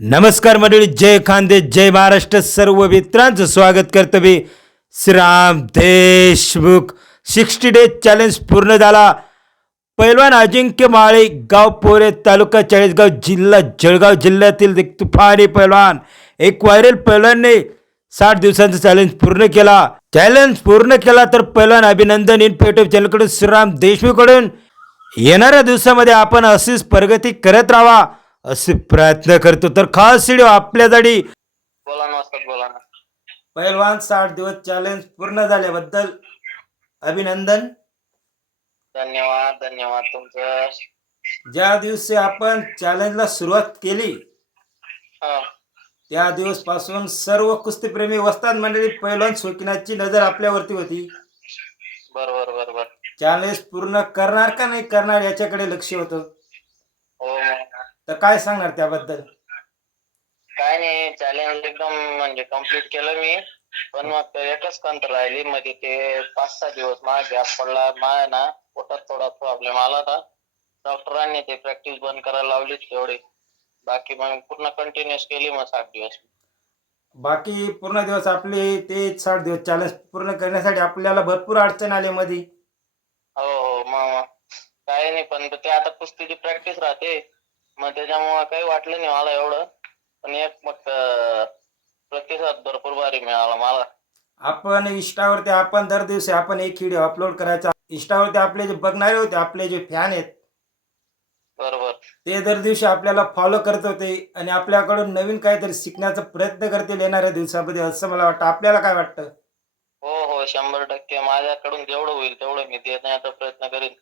नमस्कार मंडळी, जय खानदेश, जय महाराष्ट्र. सर्व मित्रांचं स्वागत करतो मी. श्रीराम देशमुख 60 डे चॅलेंज पूर्ण झाला. पैलवान अजिंक्य माळे, गाव पोरे, तालुका चाळीसगाव, जिल्हा जळगाव जिल्ह्यातील एक तुफानी पैलवान, एक व्हायरल पैलवानने 60 दिवसांचा चॅलेंज पूर्ण केला. चॅलेंज पूर्ण केला तर पैलवान अभिनंदन. इन युट्यूब चॅनलकडून श्रीराम देशमुखकडून येणाऱ्या दिवसामध्ये आपण अशीच प्रगती करत राहा असे प्रयत्न करतो. तर खास व्हिडिओ आपल्यासाठी. बोला ना वस्ताद, बोला ना. पैलवान 60 दिवस चॅलेंज पूर्ण झाल्याबद्दल अभिनंदन. धन्यवाद धन्यवाद तुमचं. ज्या दिवशी आपण चॅलेंजला सुरुवात केली हा त्या दिवसपासून सर्व कुस्तीप्रेमी वस्ताद मंडळी, पैलवान शौकीनाची नजर आपल्यावरती होती. बरोबर बरोबर. चॅलेंज पूर्ण करणार का नाही करणार याच्याकडे लक्ष होतं. हो मग. तर काय सांगणार त्याबद्दल? काय नाही, चॅलेंज एकदम म्हणजे कम्प्लीट केलं मी. पण मग एकच कंत राहिली, मध्ये ते 5-6 दिवस माझा गॅप पडला. माझ्या ना पोटात थोडा प्रॉब्लेम आला होता. डॉक्टरांनी ते प्रॅक्टिस बंद करायला लावलीच तेवढी. बाकी मग पूर्ण कंटिन्युअस केली मग 60 दिवस. बाकी पूर्ण दिवस आपले ते 60 दिवस चॅलेंज पूर्ण करण्यासाठी आपल्याला भरपूर अडचण आली मध्ये. हो हो मग काही नाही, पण ते आता कुस्तीची प्रॅक्टिस राहते, मग त्याच्यामुळे काही वाटलं नाही मला एवढं. पण एक मग प्रतिसाद भरपूर भारी मिळाला मला. आपण इंस्टावरती आपण दर दिवशी आपण एक व्हिडिओ अपलोड करायचा. इंस्टावरती आपले जे बघणारे होते, आपले जे फॅन आहेत, बरोबर. ते दर दिवशी आपल्याला फॉलो करत होते आणि आपल्याकडून नवीन काहीतरी शिकण्याचा प्रयत्न करतील येणाऱ्या दिवसामध्ये, असं मला वाटतं. आपल्याला काय वाटतं? हो हो 100% माझ्याकडून जेवढं होईल तेवढं मी देण्याचा प्रयत्न करीन.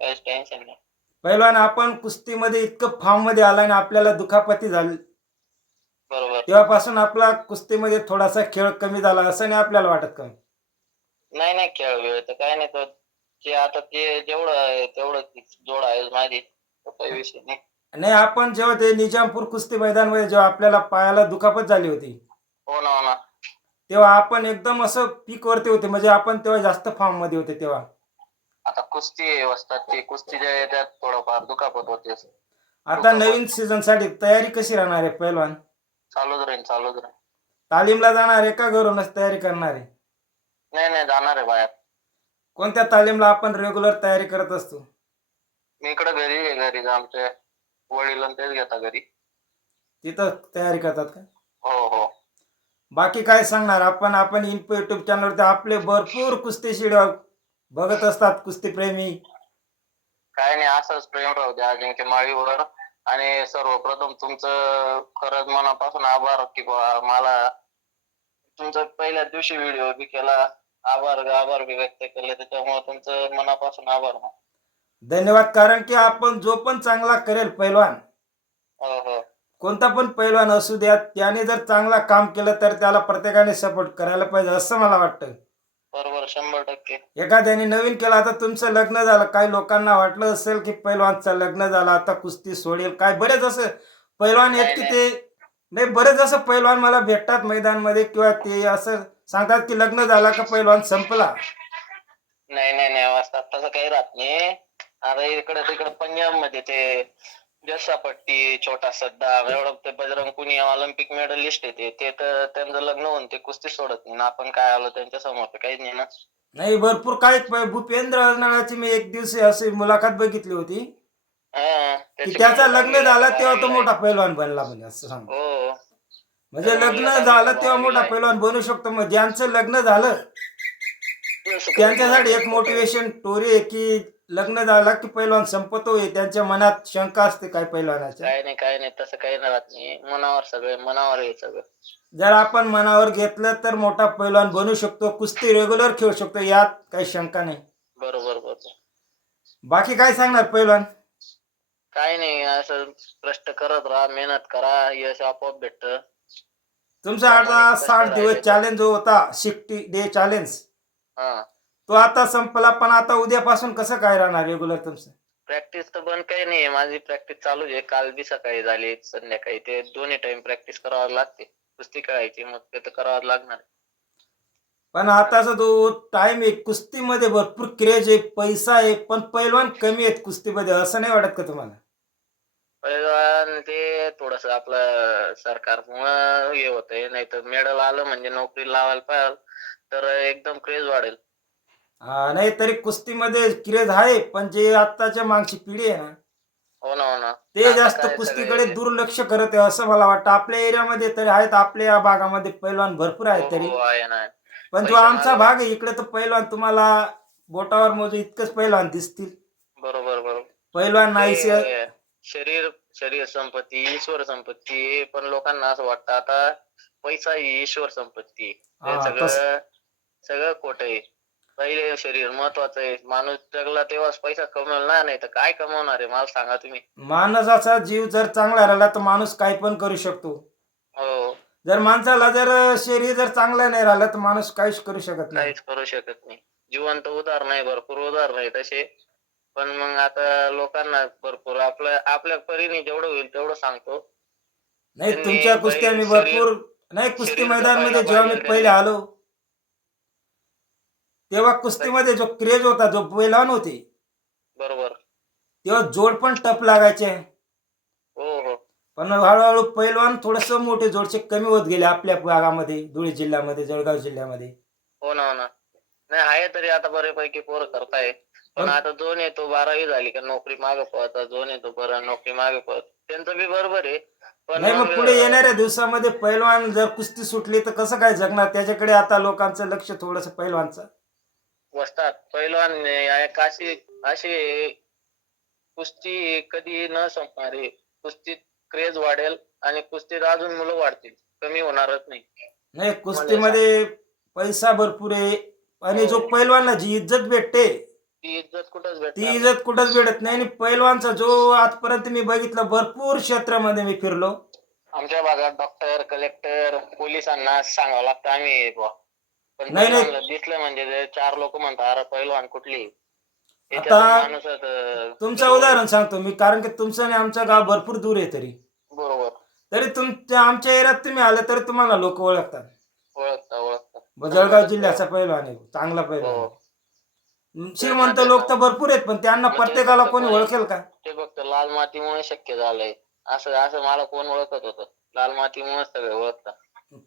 काहीच टेन्शन नाही. पहिलवान, आपण कुस्तीमध्ये इतकं फॉर्म मध्ये आला आणि आपल्याला दुखापती झाली, बरोबर. तेव्हापासून आपला कुस्तीमध्ये थोडासा खेळ कमी झाला असं नाही आपल्याला वाटत का? नाही नाही, खेळ वेळ तर काय नाही. तो जे आता ते जेवढं आहे तेवढं जोड आहे माझी, तो काही विषय नाही. नाही, आपण जेव्हा ते निजामपूर कुस्ती मैदानमध्ये जेव्हा आपल्याला पायाला दुखापत झाली होती, हो ना हो ना. तेव्हा आपण एकदम असं पीक वरती होते, म्हणजे आपण तेव्हा जास्त फॉर्म मध्ये होते तेव्हा. आता कुस्ती असतात, ते कुस्तीच्या याच्यात थोडंफार दुखापत होते. आता नवीन सीझन साठी तयारी कशी राहणार आहे पैलवान? चालूच राहील चालूच राहील. तालीमला जाणार आहे का घरूनच तयारी करणार आहे? नाही नाही, जाणार आहे बाहेर. कोणत्या तालीमला आपण रेग्युलर तयारी करत असतो? मी इकडे घरी आहे, घरी आमच्या वडील तेच घेता घरी. तिथं तयारी करतात का? हो हो. बाकी काय सांगणार? आपण इन्फो युट्यूब चॅनलवरती आपले भरपूर कुस्ती व्हिडिओ बघत असतात कुस्तीप्रेमी. काय नाही, असंच प्रेम राहू द्या अजिंक्य माळीवर. आणि सर्वप्रथम तुमचं खरंच मनापासून आभार की मला तुमचा पहिल्या दिवशी व्हिडिओ बी केला. आभार आभार बी व्यक्त केले, त्याच्यामुळे तुमचं मनापासून आभार. धन्यवाद. कारण की आपण जो पण चांगला करेल पैलवान, हो हो. कोणता पण पैलवान असू द्या, त्याने जर चांगला काम केलं तर त्याला प्रत्येकाने सपोर्ट करायला पाहिजे असं मला वाटतं. बरोबर 100%. एखाद्याने नवीन केलं, आता तुमचं लग्न झालं, काही लोकांना वाटलं असेल की पैलवानचं लग्न झालं आता कुस्ती सोडेल, काय बरेच असं पैलवान आहेत नाही की नाही ते नाही, बरेच असं पैलवान मला भेटतात मैदानमध्ये किंवा ते असं सांगतात की लग्न झाला का पैलवान संपला. नाही नाही नाही वाजतात, तसं काही राहत नाही. आता इकडे तिकडे पंजाब मध्ये ते जस्सापट्टी, छोटा सद्दा, एवढं ते बजरंग पुनिया ऑलिम्पिक मेडलिस्ट आहे ते तर त्यांचं लग्न होऊन ते कुस्ती सोडत नाही. आपण काय आलो त्यांच्या समोर तर काहीच नाही ना. नाही, भरपूर काही भूपेंद्र अडनाळाची मी एक दिवशी अशी मुलाखत बघितली होती की त्याची त्याचं मुंबई लग्न फॅमिली आता झालं तेव्हा तो बाहेर मोठा पैलवान बनला, म्हणजे असं सांग. हो. म्हणजे त्याचा मुलगा लग्न दहावीला झालं तेव्हा 12वीला मोठा आहे. पैलवान बनू शकतो. मग ज्यांचं लग्न झालं त्यांच्यासाठी एक मोटिवेशन स्टोरी आहे की लग्न झालं की पैलवान संपतोय. त्यांच्या मनात शंका असते काय पैलवानाच्या. काय नाही तसं काही नाही राहत नाही. मनावर सगळे, मनावर आहे सगळं. जर आपण मनावर घेतलं तर मोठा पैलवान बनू शकतो, कुस्ती रेग्युलर खेळू शकतो, यात काही शंका नाही. बरोबर बरोबर. बाकी काय सांगणार पैलवान? काय नाही, असं कष्ट करत राहा, मेहनत करा, यश आपोआप भेटतं. तुमचा आता प्रामाणिक कष्ट 60 दिवस राहिले तर. चॅलेंज जो होता, 60 डे चॅलेंज, हा. तो आता संपला. पण आता उद्यापासून कसं काय राहणार रेग्युलर तुमचं? प्रॅक्टिस तर बंद काही नाही, माझी प्रॅक्टिस चालूच आहे. काल बी सकाळी झाली, संध्याकाळी. ते दोन्ही टाइम प्रॅक्टिस करावं लागते. कुस्ती खेळायची मग ते तर करावं लागणार. पण आताचा जो टाइम आहे कुस्तीमध्ये भरपूर क्रेज आहे, पैसा आहे, पण पैलवान कमी आहेत कुस्तीमध्ये, असं नाही वाटत का तुम्हाला? पैलवान ते थोडस आपलं सरकारमुळं हे होतंय, नाही तर मेडल आलं म्हणजे नोकरी लावायला पाहिजे तर एकदम क्रेज वाढेल. नाही तरी कुस्तीमध्ये क्रेज आहे, पण जे आत्ताच्या मागची पिढी आहे ना, हो ना, हो ना. ते आता जास्त काय कुस्तीकडे सगळे दुर्लक्ष करत आहे असं मला वाटतं. आपल्या एरियामध्ये तरी आहेत, आपल्या भागामध्ये पैलवान भरपूर हो, आहेत तरी. हो. आहे ना. पण जो पैसा आमचा मागं भाग आहे इकडे तर पैलवान तुम्हाला बोटावर मोजू इतकंच पैलवान दिसतील. बरोबर, बरोबर. पैलवान ते नाहीसे. शरीर शरीर संपत्ती, ईश्वर संपत्ती आहे. पण लोकांना असं वाटतं आता पैसा ही ईश्वर संपत्ती आहे. हा हे तस सगळं सगळं खोटं आहे. पहिले शरीर महत्वाचं आहे. माणूस जगला तेव्हाच पैसा कमवला ना, नाही तर काय कमवणार आहे मला सांगा तुम्ही. माणसाचा जीव जर चांगला राहिला तर माणूस काही पण करू शकतो. हो, जर माणसाला जर शरीर जर चांगलं नाही राहिलं तर माणूस काहीच करू शकत नाही. काहीच करू शकत नाही. जिवंत उदाहरण आहे, भरपूर उदाहरण आहे तसे. पण मग आता लोकांना भरपूर आपल्या परीने जेवढं होईल तेवढं सांगतो. नाही त्यांनी तुमच्या कुस्त्या मी शरीर भरपूर. नाही कुस्ती शरीर मैदानमध्ये जपायला जेव्हा मी पाहिजे पहिले त्यांनी. आलो तेव्हा कुस्तीमध्ये जो क्रेज होता, जो पैलवान होते, बरोबर. तेव्हा जोड पण टप लागायचे. हो, हो. पण हळूहळू पैलवान थोडस मोठे जोडचे कमी होत गेले आपल्या भागामध्ये, धुळे जिल्ह्यामध्ये, जळगाव जिल्ह्यामध्ये. हो ना, हो ना. नाही आहे तरी आता बऱ्यापैकी पोरं करताय. पण पण आता जोन येतो 12वी झाली का नोकरी मागे पळतात. जोन येतो बरं नोकरी मागे पळत. त्यांचं बी बरोबर आहे. पण नाही, मग मग पुढे येणाऱ्या दिवसामध्ये पैलवान जर कुस्ती सुटली तर कसं काय जगणार, त्याच्याकडे आता लोकांचं लक्ष थोडस पैलवानचं. वस्ताद पैलवान एक अशी अशी कुस्ती कधी न संपणार आहे. कुस्तीत क्रेज वाढेल आणि कुस्तीत अजून मुलं वाढतील. कमी होणारच नाही. नाही तुम्हाला हे सांगतो. कुस्तीमध्ये पैसा भरपूर आहे आणि जो हो. पैलवानला जी इज्जत भेटते ती इज्जत कुठंच ती भेटणार नाही. इज्जत कुठंच भेटत नाही. आणि पैलवानचा जो आजपर्यंत मी बघितलं, भरपूर क्षेत्रामध्ये मी फिरलो. आमच्या भागात डॉक्टर, कलेक्टर, पोलिसांना सांगावं लागतं आम्ही बुवा. पण नाही नाही, पैलवानला दिसलं म्हणजे ते 4 लोक म्हणतात अरे पैलवान कुठली? आता याच्यातून माणूस तुमचं जवळ उदाहरण येतो. सांगतो मी, कारण की तुमचं आणि आमचं गाव भरपूर दूर आहे. तरी बरोबर. तरी तुमच्या आमच्या एरियात तुम्ही आलं तरी तुम्हाला लोक ओळखतात. ओळखता, ओळखता. जळगाव 100% जिल्ह्याचा ओळखता. पैलवान आहे, चांगला हो. पैलवान आहे. तेच ना, श्रीमंत तेच ना. लोक तर भरपूर आहेत, पण त्यांना मग प्रत्येकाला कोणी ओळखेल का? ते फक्त लाल मातीमुळे शक्य झालंय. असं असं मला कोण ओळखत होतं. लाल मातीमुळेच सगळे ओळखतात.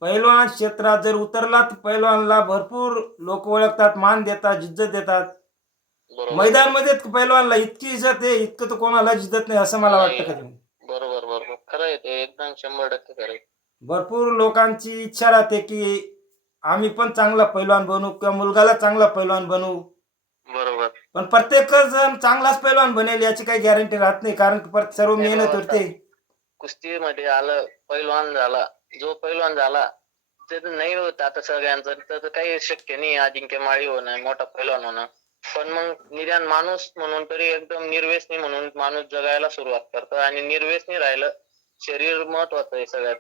पैलवान क्षेत्रात जर उतरला तर पैलवानला भरपूर लोक ओळखतात, मान देतात, इज्जत देतात. बरोबर. मैदानमध्ये पैलवानला इतकी इज्जत आहे, इतकं तर कोणाला इज्जत नाही असं मला नाही. वाटतं. कधी बरोबर, बरोबर. खरं आहे ते एकदम 100% खरं आहे. भरपूर लोकांची इच्छा राहते की आम्ही पण चांगला पैलवान बनू किंवा मुलगाला चांगला पैलवान बनवू. बरोबर. पण प्रत्येक जण चांगलाच पैलवान बनेल याची काही गॅरंटी राहत नाही, कारण की सर्व हे मेहनत बघा होते. कुस्तीमध्ये आलं, पैलवान झाला. जो पैलवान झाला ते तर नाही होत आता सगळ्यांचं. तर काही शक्य नाही अजिंक्य माळी होणं, मोठा पैलवान होणं. पण मग निदान माणूस म्हणून तरी एकदम निर्व्यसनी म्हणून माणूस जगायला सुरुवात करतो. आणि निर्व्यसनी राहिलं, शरीर महत्वाचं आहे सगळ्यात.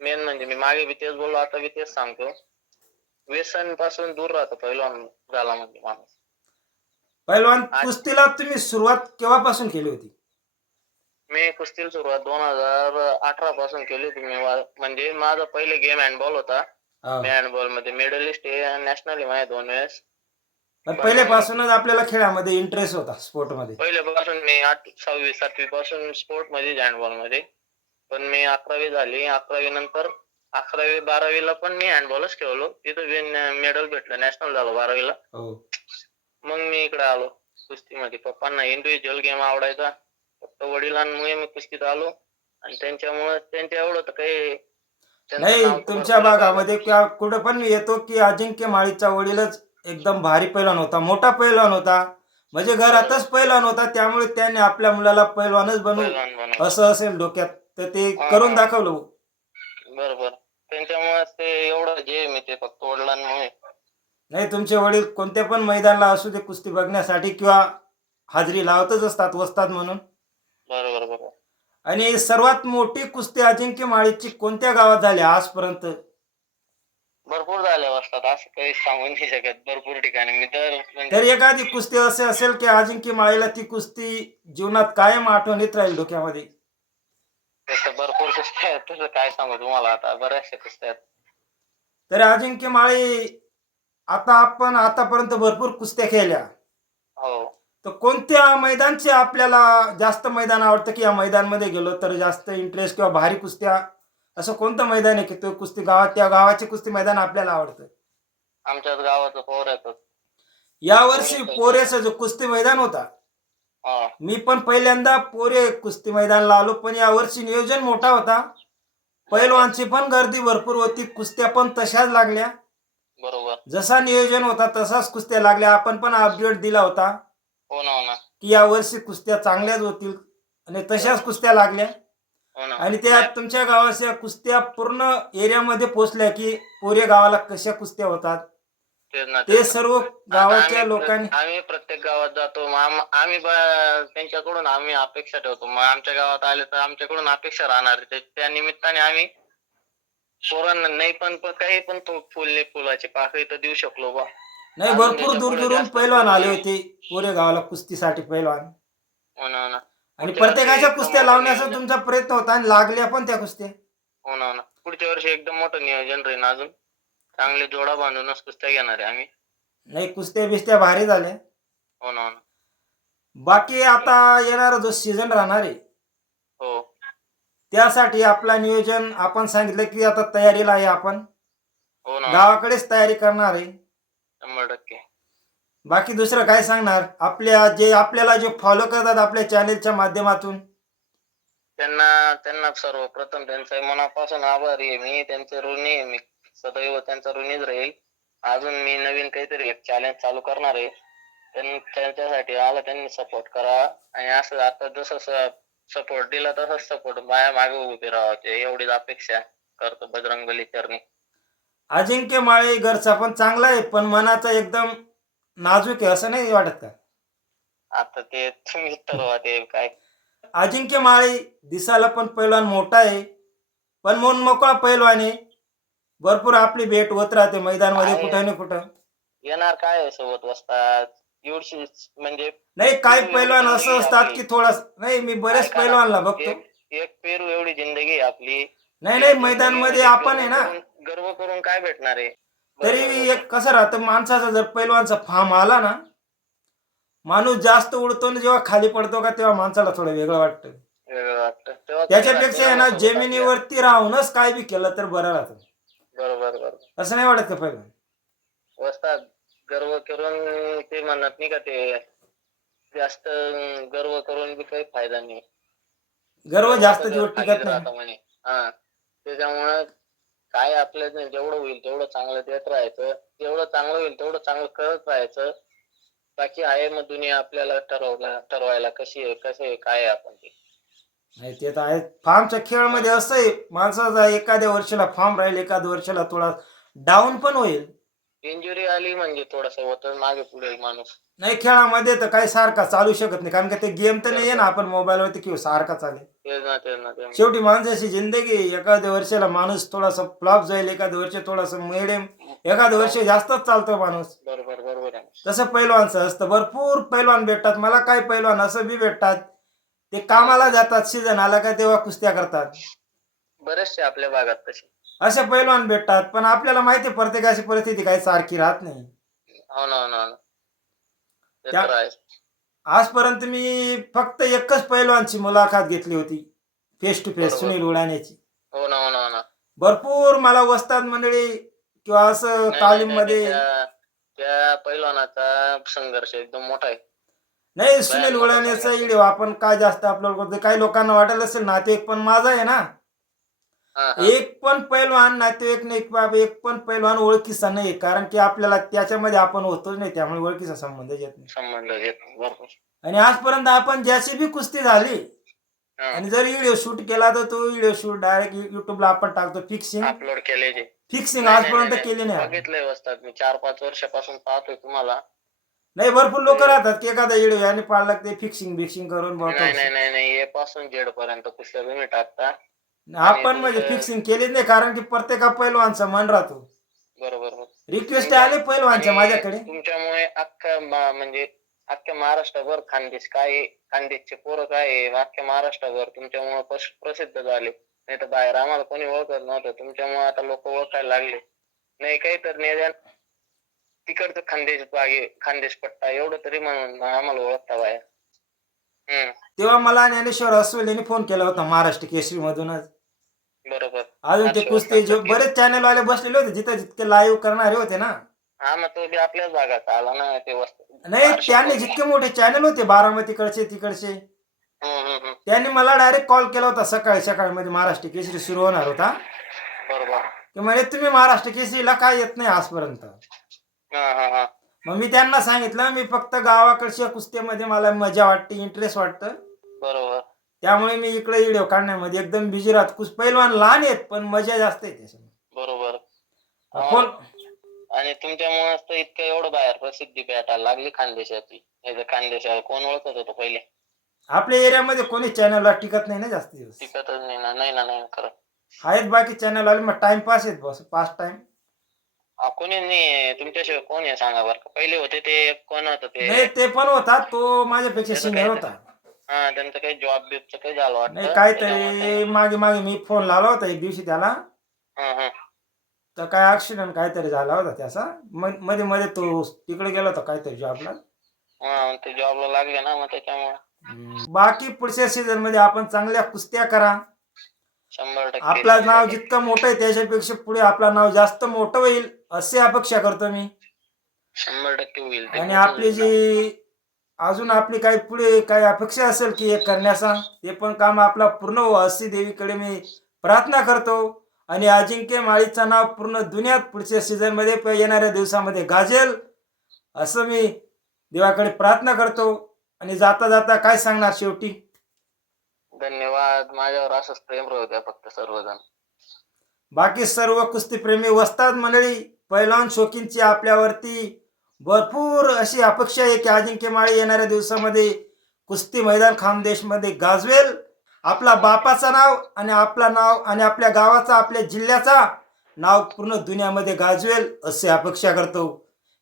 मेन म्हणजे मी मागे बी तेच बोललो, आता बी तेच सांगतो. व्यसन पासून दूर राहतो पैलवान झाला म्हणजे माणूस. पैलवान आज कुस्तीला तुम्ही सुरुवात केव्हापासून केली होती? मी कुस्तीला सुरुवात 2018 पासून केली होती मी. म्हणजे माझा पहिले गेम हँडबॉल होता. हा. मी हँडबॉल मध्ये मेडलिस्ट आहे, नॅशनल आहे माझ्या 2 वेळेस. पण पण मग पहिलेपासूनच आपल्याला खेळामध्ये इंटरेस्ट होता, स्पोर्टमध्ये. पहिल्यापासून मी 6वी 7वी पासून स्पोर्ट मध्ये हँडबॉल मध्ये. पण मी 11वी झाली. 11वी नंतर 11वी 12वीला पण मी हँडबॉलच खेळलो. तिथं मेडल भेटलं, नॅशनल झालो 12वीला. हो. मग मी इकडे आलो कुस्तीमध्ये. पप्पांना इंडिव्हिज्युअल गेम आवडायचा. फक्त वडिलांमुळे मी कुस्तीत आलो आणि त्यांच्यामुळे त्यांच्या एवढं तर काही त्यांचं नाही, नाव तर तुमच्या भरपूर आहे भागात. भागामध्ये किंवा कुठं पण येतो की अजिंक्य माळीचा वडीलच एकदम भारी पैलवान होता, मोठा पैलवान होता, म्हणजे घरातच पैलवान होता. त्यामुळे त्याने आपल्या मुलाला पैलवानच बनवू पैलवान बनवलं. असं असेल डोक्यात, तर ते हा, करून हा. दाखवलं. बरोबर. त्यांच्यामुळे ते एवढं जे मी ते फक्त वडिलांमुळे. नाही, तुमचे वडील कोणत्या पण मैदानाला असू दे कुस्ती बघण्यासाठी किंवा हाजरी लावतच असतात वस्ताद म्हणून. बरोबर, बरोबर. आणि सर्वात मोठी कुस्ती अजिंक्य माळीची कोणत्या गावात झाली आजपर्यंत? भरपूर झाले असतात, असं काही सांगू नाही शकत. भरपूर ठिकाणी मी तर तर म्हणजे एखादी कुस्ती असे असेल की अजिंक्य माळीला ती कुस्ती जीवनात कायम आठवणीत राहील डोक्यामध्ये? तसं भरपूर कुस्त्या आहेत. तसं काय सांगू तुम्हाला, आता बऱ्याचशा कुस्त्या आहेत. तर अजिंक्य माळी, आता आपण आतापर्यंत भरपूर कुस्त्या खेळल्या, हो. तर कोणत्या मैदानचे आपल्याला जास्त मैदान आवडतं, की या मैदानमध्ये गेलो तर जास्त इंटरेस्ट किंवा भारी कुस्त्या, असं कोणतं मैदान आहे की तो कुस्ती गावात, त्या गावाचे कुस्ती मैदान आपल्याला आवडतं? आमच्याच गावाचं पोऱ्याचं. यावर्षी पोरेचा जो कुस्ती मैदान होता, हा. मी पण पहिल्यांदा पोरे कुस्ती मैदानला आलो, पण यावर्षी नियोजन मोठा होता. पैलवानची पण गर्दी भरपूर होती, कुस्त्या पण तशाच लागल्या. बरोबर. जसा नियोजन होता तसाच कुस्त्या लागल्या. आपण पण अपडेट दिला होता हो ना, हो ना, की यावर्षी कुस्त्या चांगल्याच होतील, आणि तशाच कुस्त्या लागल्या. हो ना. आणि त्या तुमच्या गावाच्या कुस्त्या पूर्ण एरियामध्ये पोहोचल्या, की पोरे गावाला कशा कुस्त्या होतात तेच ना, ते तेच ना. सर्व आता गावाच्या लोकांनी. आम्ही प्रत्येक गावात जातो, मग आम्ही त्यांच्याकडून आम्ही अपेक्षा ठेवतो. मग आमच्या गावात आले तर आमच्याकडून अपेक्षा राहणार. त्या निमित्ताने आम्ही पोरांना नाही पण काही पण तो फुलाची पाकळी तर देऊ शकलो बा. नाही, अजून भरपूर त्याच्या दूर पुढे दूरून जास्त पैलवान करून आले आम्ही. होते पोरे गावाला कुस्तीसाठी पैलवान. हो ना, हो ना. आणि पुढच्या वर्षी प्रत्येकाच्या एकदम कुस्त्या मोठं लावण्याचा नियोजन. तुमचा प्रयत्न होता, आणि लागल्या पण त्या कुस्त्या. हो ना, हो ना. पुढच्या वर्षी एकदम मोठं नियोजन राहील अजून. चांगले जोडा बांधूनच कुस्त्या घेणार आहे आम्ही. नाही, कुस्त्या बिस्त्या भारी झाल्या. हो ना, हो ना. बाकी आता येणारा जो सीझन राहणार आहे, हो. त्यासाठी आपला नियोजन आपण सांगितलं की आता तयारीला आहे, आपण हो ना, हो ना. गावाकडेच तयारी करणार आहे. 100%. बाकी दुसरं काय सांगणार आपल्याला जे फॉलो करतात आपल्या चॅनेलच्या माध्यमातून? त्यांना त्यांना सर्वप्रथम त्यांचा मनापासून आभारी आहे मी. त्यांचे ऋणी आहे मी. सदैव त्यांचा ऋणीच राहील. अजून मी नवीन काहीतरी एक चॅलेंज चालू करणार आहे. त्यांच्यासाठी आला त्यांनी सपोर्ट करा, आणि असं आता जसं सपोर्ट दिला तसाच सपोर्ट माझ्या मागे उभे राहावे, एवढीच अपेक्षा करतो बजरंगबली चरणी. अजिंक्य माळे घरचा पण चांगला आहे, पण मनाचा एकदम नाजूक आहे, असं नाही वाटत का? आता ते तुम्ही ठरवा ते काय. अजिंक्य माळे दिसायला पण पैलवान मोठा आहे, पण मोकळा पैलवान आहे. भरपूर आपली भेट होत राहते मैदानमध्ये काय कुठं ना कुठं. येणार काय सोबत बसतात एवढी म्हणजे नाही, एक काही पेरू एवढी पैलवान असं जिंदगी असतात आपली. की थोडस, नाही मी बरेच ऐका ना, पैलवानला बघतो. एक एक पेरू एवढी जिंदगी आहे आपली. नाही एक मैदानमध्ये जिंदगीमध्ये आपण आहे ना, गर्व करून काय भेटणार आहे? तरी बरोबर, बरोबर. एक कसं राहतं माणसाचा, जर पैलवानचा फॉर्म आला ना, माणूस जास्त उडतो ना, जेव्हा खाली पडतो का तेव्हा माणसाला थोडं वेगळं वाटतं. वेगळं वाटतं तेव्हा कमी त्याच्यापेक्षा वाटतं आहे ना, सोबत आपल्या. जमिनीवरती राहूनच काय बी केलं तर बरं राहतं. बरोबर, बरोबर. असं नाही वाटत का पैलवान? वस्ताद गर्व करून ते म्हणत नाही का, ते जास्त गर्व करून बी काही फायदा नाही. गर्व जास्त गर्वाचं घर दिवस खालीच टिकत नाही. राहतं म्हणे. हा. त्याच्यामुळं काय आपलं जेवढं होईल तेवढं चांगलं देत राहायचं. जेवढं चांगलं होईल तेवढं चांगलं करत राहायचं. बाकी आहे मग दुनिया आपल्याला ठरवायला कशी आहे, कसं आहे, काय आहे आपण ते. नाही, ते तर आहे. फॉर्मच्या खेळामध्ये असं आहे, माणसाचा एखाद्या वर्षाला फॉर्म राहील, एखाद्या वर्षाला थोडा डाऊन पण होईल. इंजुरी आली म्हणजे थोडंसं होतं मागे पुढे माणूस. नाही, खेळामध्ये तर काही सारखा चालू शकत नाही, कारण का ते गेम तर नाही आहे ना आपण मोबाईलवरती किंवा सारखा चालेल. तेच ना, तेच ना, तेच ना. शेवटी माणसाची जिंदगी आहे. एखाद्या वर्षाला माणूस थोडासा फ्लॉप जाईल, एखाद्या वर्ष थोडासा मिडियम, एखाद्या वर्ष जास्तच चालतो माणूस. बरोबर, बरोबर आहे. तसं पैलवानचं असतं. भरपूर पैलवान भेटतात मला, काही पैलवान असं बी भेटतात, ते कामाला जातात, सीझन आला का तेव्हा कुस्त्या करतात. बरेचसे आपल्या भागात तसे. असे पैलवान भेटतात, पण आपल्याला माहिती आहे प्रत्येकाची परिस्थिती काही सारखी राहत नाही. हो ना, हो ना, हो ना. ते त्या तर आहे. आजपर्यंत मी फक्त एकच पैलवानची मुलाखत घेतली होती, फेस टू फेस, बरोबर. सुनील उडाण्याची. हो ना, हो ना, हो ना. भरपूर मला वस्ताद मंडळी किंवा असं नाही, नाही, तालीम नाही, मध्ये. त्या पैलवानाचा संघर्ष एकदम मोठा आहे. नाही, सुनील भयान मोठा उडाण्याचा संघर्ष. व्हिडिओ आपण काय जास्त अपलोड करतो, काही लोकांना वाटेल असेल नातेवाईक, पण माझा आहे ना, हा, हा. एक पण पैलवान नातेवाईक नाही, एक पण पैलवान ओळखीचा नाही, कारण की आपल्याला त्याच्यामध्ये आपण होतोच नाही, त्यामुळे ओळखीचा संबंध येत नाही. संबंध येत बरोबर. आणि आजपर्यंत आपण ज्याची बी कुस्ती झाली, हा. आणि जर व्हिडिओ शूट केला तर तो व्हिडिओ शूट डायरेक्ट युट्यूबला आपण टाकतो. फिक्सिंग अपलोड केले जे. फिक्सिंग नाही, आजपर्यंत केली नाही आपण. बघितलंय वस्ताद मी 4-5 वर्षापासून पाहतोय तुम्हाला. नाही, भरपूर लोक राहतात की एखादा व्हिडिओ याने पाडला ते फिक्सिंग बिक्सिंग करून नाही, बघतो. नाही, ए पासून झेड पर्यंत कुस्त्या तुम्ही टाकता. आपण म्हणजे फिक्सिंग केलीच नाही, कारण की प्रत्येका पैलवानचा मन राहतो. बरोबर, बरोबर. रिक्वेस्ट आले पैलवानच्या माझ्याकडे. तुमच्यामुळे म्हणजे अख्ख्या महाराष्ट्रभर खानदेशचे पोरं काय आहे, अख्ख्या महाराष्ट्रभर तुमच्यामुळे प्रसिद्ध झाले. नाही तर बाहेर आम्हाला कोणी ओळखत नव्हतं. तुमच्यामुळे आता लोक ओळखायला लागले. नाही काही तर निदान तिकडचं खानदेश पट्टा एवढं तरी म्हणून आम्हाला ओळखता बाहेर. तेव्हा मला ज्ञानेश्वर अस्वलेने फोन केला होता महाराष्ट्र केसरी मधूनच. बरोबर. अजून ते कुस्ती जो बरेच चॅनल वाले बसलेले होते जिथे जितके लाईव्ह करणारे होते ना. हा मग तो बी आपल्याच भागात आला ना ते वस्तू. नाही त्यांनी जितके मोठे चॅनल होते बारामतीकडचे तिकडचे त्यांनी मला डायरेक्ट कॉल केला होता सकाळी मध्ये महाराष्ट्र केसरी सुरू होणार होता. बरोबर. की म्हणे तुम्ही महाराष्ट्र केसरीला काय येत नाही आजपर्यंत. मग मी त्यांना सांगितलं मी फक्त गावाकडच्या कुस्त्यामध्ये मला मजा वाटते इंटरेस्ट वाटतं. बरोबर. त्यामुळे मी इकडे व्हिडिओ काढण्यामध्ये एकदम बिझी राहत. पैलवान लहान आहेत पण मजा जास्त आहे त्याच्यामध्ये. बरोबर. कोण आणि तुमच्यामुळेच तर इतकं एवढं बाहेर प्रसिद्धी भेटायला लागली खानदेशाची. खानदेशाला कोण ओळखत होतं पहिले. आपल्या एरियामध्ये कोणी चॅनलला टिकत नाही ना जास्त दिवस. टिकतच नाही ना खरं. आहेत बाकी चॅनल आले मग टाइमपास आहेत बस पास टाइम. कोणी नाही तुमच्याशिवाय कोण आहे सांगा बरं का. पहिले होते ते कोण होतं ते. नाही ते पण होता तो माझ्यापेक्षा सिनियर होता. हा त्यांचं काही जॉब बिबचं काही झालं वाटतं. नाही काहीतरी मागे मी फोन लावला होता एक दिवशी त्याला. तर काय ऍक्सिडेंट काहीतरी झाला होता त्याचा. मध्ये तो तिकडे गेला होता काहीतरी जॉबला. ते जॉबला लागले ना मग त्याच्यामुळे. बाकी पुढच्या सीझन मध्ये आपण चांगल्या कुस्त्या करा. 100% आपलं नाव जितकं मोठं आहे त्याच्यापेक्षा पुढे आपलं नाव जास्त मोठं होईल अशी अपेक्षा करतो मी. 100% होईल. आणि आपली जी अजून आपली काही पुढे काही अपेक्षा असेल की हे करण्याचा ते पण काम आपला पूर्ण हो अशी देवीकडे मी प्रार्थना करतो. आणि अजिंक्य माळीचं नाव पूर्ण दुनियात पुढच्या सीझन मध्ये येणाऱ्या दिवसामध्ये गाजेल असं मी देवाकडे प्रार्थना करतो. आणि जाता जाता काय सांगणार शेवटी. धन्यवाद. माझ्यावर असंच प्रेम राहू द्या फक्त सर्वजण. बाकी सर्व कुस्तीप्रेमी वस्ताद मंडळी पैलवान शौकीनची आपल्यावरती भरपूर अशी अपेक्षा आहे की अजिंक्य माळी येणाऱ्या दिवसामध्ये कुस्ती मैदान खानदेशमध्ये गाजवेल. आपला बापाचं नाव आणि आपलं नाव आणि आपल्या गावाचा आपल्या जिल्ह्याचा नाव पूर्ण दुनियामध्ये गाजवेल अशी अपेक्षा करतो.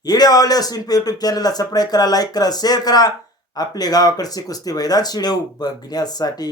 व्हिडिओ आवडल्यास सिंपल यूट्यूब चॅनलला सबस्क्राईब करा, लाईक करा, शेअर करा. आपले गावाकडचे कुस्ती मैदान शिडेऊ बघण्यासाठी.